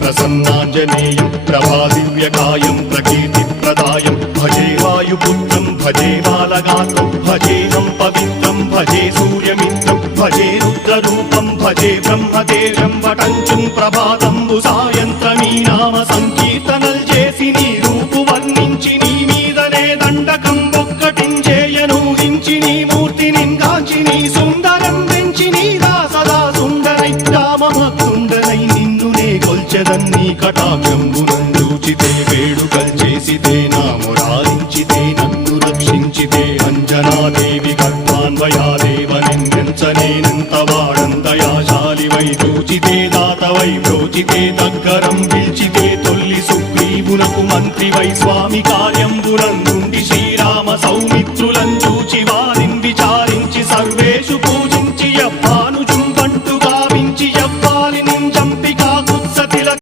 ప్రసన్నాంజనేయం ప్రభాదివ్యకాయం ప్రకీర్తిప్రదాయం భజే వాయుపుత్రం భజే బాలగాత్రం భజేహం పవిత్రం భజే సూర్యమిత్రం భజే రుద్రరూపం భజే బ్రహ్మదేవం వటంచుం ప్రభాతంబు సాయంత్రమీ నామ సంకీర్తనల్ చేసి నీ రూపు వర్ణించి నీ మీదనే దండకం ఒక్కటించేయనూహించి నీ మూర్తి నింగాంచి నీ సుందరం వెంచి నీ దాసదా సుందరై రామభక్తుండనై నిన్నునే కొల్చెదన్నీ కటాక్షంబునందూచితే వేడుకల్ చేసితే నా మురారించితే నన్ను రక్షించితే అంజనాదేవి గర్భాన్వయాదేవ నిందించనేనంత వాడంతయాశాలివై చూచితే దాతవై బ్రోచితే దగ్గరం పిల్చితే తొల్లి సుగ్రీవునకు మంత్రివై స్వామి కార్యంబునందుండి శ్రీరామ సౌమిత్రుల